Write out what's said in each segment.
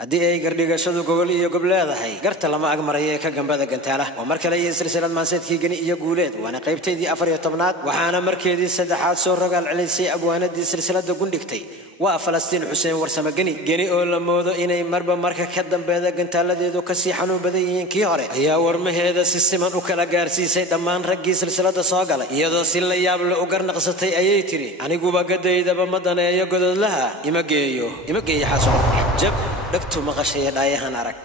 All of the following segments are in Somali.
haddii ay gardhigashadu gobol iyo gobleedahay garta lama agmarayay ka gambada gantaala waa mar kale iyo silsilad maanseedkii gani iyo guuleed waana qaybteedii 14aad waxaana markeedii saddexaad soo rogaal celisay abwaanadii silsilada gundhigtay waa Falastiin Xuseen Warsame gani oo la moodo inay marba marka ka dambeeda gantaaladeedu ka sii xanuun badan yihiin kii hore ayaa warmaheeda si siman u kala gaarsiisay dhammaan raggii silsilada soo galay iyadoo si la yaab leh u garnaqsatay ayay tiri aniguba gadaydaba madaneeyo gododlaha ima geeyo xasuuq jab dhagtu maqashay dhaayahan arag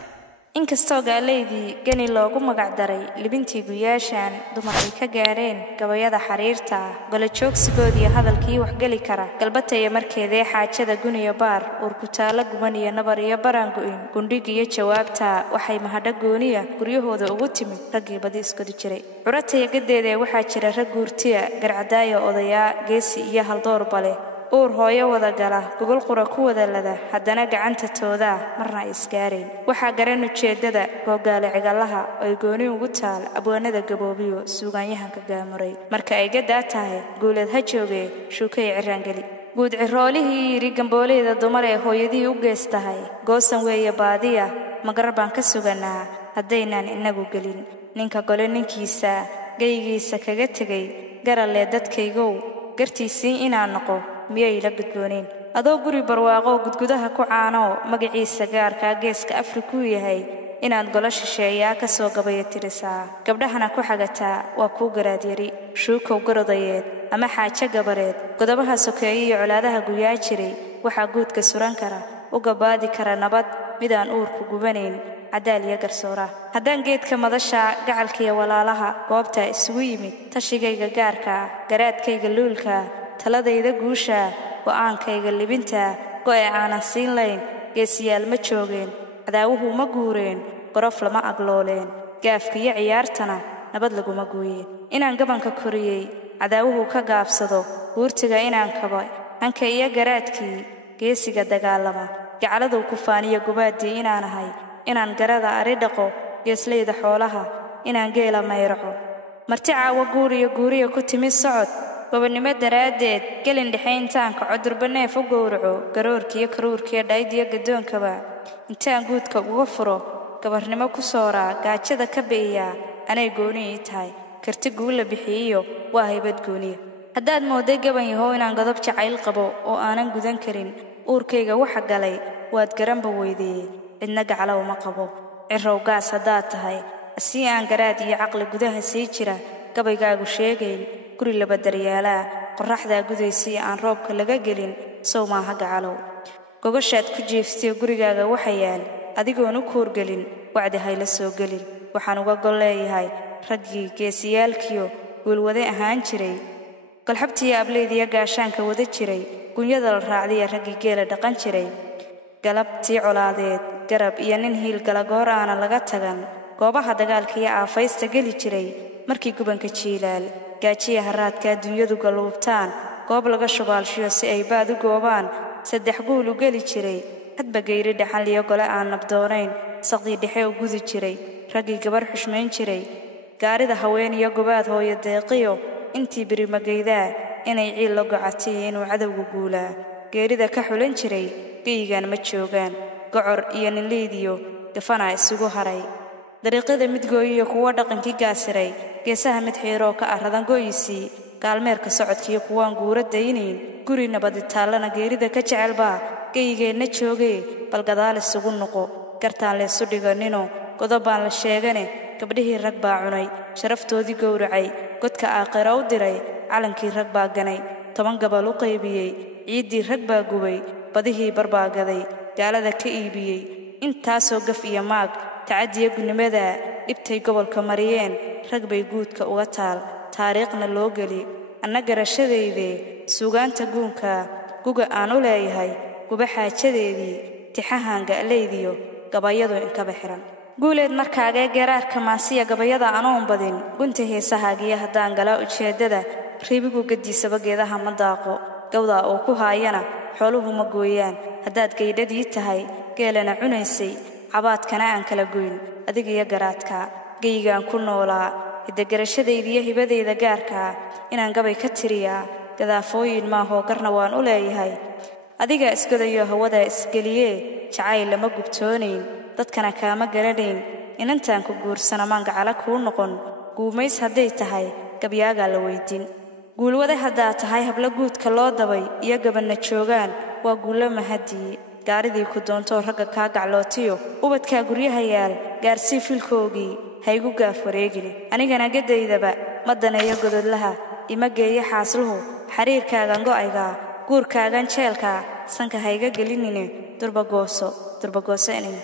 inkastoo gaaleydii gani loogu magac daray libintii guyaashan dumar ay ka gaareen gabayada xariirta golo joogsigoodii hadalkii wax gali kara galbatay markeedee xaajada guniyo baar ur ku taala guban iyo nabar iyo baranguin gundhig iyo jawaabta waxay mahadha gooniya guryahooda ugu timid raggii badi isku jiray curatay gadeedee waxaa jira rag guurtiya garcadaayo odaya geesi iyo haldoor bale uur hooyo wada gala gogol qura ku wada lada haddana gacanta tooda marna isgaareen waxaa garan ujeedada googaale cigalaha ay gooni ugu taal abwaanada gaboobiyo suugaanyahanka gaamuray marka ay gadaa tahay guuleed ha joogee shuukay cirangeli guud ciroolihii yiri gambooleeda dumar ee hooyadii u geestahay goosan weeye baadiya magar baan ka suganaa haddaynaan inagu gelin ninka gole ninkiisa gaygiisa kaga tegay garalee dadkaygow gartiisii inaan noqo miyay la gudbooneen adoo guri barwaaqo gudgudaha ku caano magaciisa gaarka geeska Afriku yahay inaad golo shisheeyaa ka soo gabaya tirisaa gabdhahana ku xagataa waa ku garaad yari shuukow garodayeed ama xaajo gabareed godobaha sokeeyay iyo colaadaha guyaa jiray waxaa guudka suran kara u gabaadi kara nabad midaan uurku gubanayn cadaal iyo garsoora haddaan geedka madasha gacalkiya walaalaha goobta isugu yimid tashigayga gaarka garaadkayga luulka taladayda guusha go'aankayga libinta go'e aanan siin layn geesiyaal ma joogeen cadaawuhu ma guureen gorof lama aglooleen gaafka iyo ciyaartana nabad laguma gooyeen inaan gabanka koriyey cadaawuhu ka gaabsado guurtiga inaan kaba hanka iyo garaadkii geesiga dagaalama gacaladu ku faaniyo gubaadii inaan ahay inaan garada ari dhaqo geesleyda xoolaha inaan geela mayraco marti caawa guuriyo ku timid socod gobonnimo daraadeed gelin dhexayntaanka cudurbaneef u gowraco garoorkiyo karuurkiyo dhaydiyo gadoonkaba intaan guudka uga furo gabarnimo ku sooraa gaajada ka bi'iya anay gooni ii tahay karti guula bixiyo waa haybad gooniya haddaad mooday gaban yahow inaan godob jacayl qabo oo aanan gudan karin uurkayga waxa galay waad garanba weydeeyey cidna gacalo uma qabo cirrow gaas haddaad tahay asii aan garaad iyo caqli gudaha sii jira gabaygaagu sheegayn guri laba daryaalaa qorraxdaa gudaysii aan roobka laga gelin sow maaha gacalow gogoshaad ku jeeftiyo gurigaaga waxa yaal adigoon u kuurgelin wacdi hayla soo gelin waxaan uga gol leeyahay raggii geesiyaalkiyo guulwade ahaan jiray galxabtiyo ablaydiyo gaashaanka wada jiray gunyada la raacdiya raggii geela dhaqan jiray galabtii colaadeed garab iyo nin hiil galagoor aana laga tagan goobaha dagaalka iyo aafaysta geli jiray markii gubanka jiilaal gaajiya haraadka dunyadu galuubtaan goob laga shubaalshiyo si ay baad u goobaan saddex guul u geli jiray hadba geyri dhaxal iyo gole aan nabdoonayn saqdii dhexe u gudi jiray raggii gabar xushmayn jiray gaarida haween iyo gobaad hooyo deeqiyo intii birimagaydaa inay ciil la gocatay inuu cadowgu guulaa geerida ka xulan jiray geyigaan ma joogaan gocor iyo ninleydiyo gafanaa isugu haray dariiqyada midgooyiyo kuwa dhaqankii gaasiray geesaha mid xiiroo ka aradan gooyisii gaalmeerka socodkiiyo kuwaan guura daynayn guri nabaditaallana geerida ka jecelbaa geyigeenna joogee bal gadaal isugu noqo gartaan laysu dhiganino godob baan la sheegane gabdhihii rag baa cunay sharaftoodii gowracay godka aakhira u diray calankii rag baa ganay 10 gabal u qaybiyey ciiddii rag baa gubay badihii barbaagaday gaalada ka iibiyey intaasoo gaf iyo maag tacadiya gunnimada dhibtay gobolka mariyeen rag bay guudka uga taal taariikhna loo geli anna garashadeydee suugaanta guunka guga aan u leeyahay guba xaajadeedii tixahaan ga'laydiyo gabayadu inkaba xiran guuleed markaagee geeraarka maasiya gabayada anoon badin gunta heesahaagiyo haddaan galaa ujeeddada riibigu gadiisaba geedaha ma daaqo gawdaa oo ku haayana xooluhu ma gooyaan haddaad gaydhadii tahay geelana cunaysay cabaadkana aan kala goyn adigiyo garaadka geyigaan ku noolaa hiddagarashadaydiyo hibadayda gaarkaa inaan gabay ka tiriyaa gadaafooyin maahoo garna waan u leeyahay adiga isgodayo hawada isgeliyee jacayl lama gubtoonayn dadkana kaama garanayn inantaan ku guursana maangacala kuu noqon guumays hadday tahay gabyaagaa la weydiin guulwada haddaa tahay habla guudka loo dabay iyo gabanna joogaan waa guulo mahadii gaaridii ku doontoo ragga kaa gaclootiyo ubadkaa guryaha yaal gaarsii filkoogii haygu gaaf wareegini anigana gadaydaba ma daneeyo gododlaha ima geeyo xaasluhu xariirkaagan go'aygaa guurkaagan jeelkaa sanka hayga gelinine durbagooso inay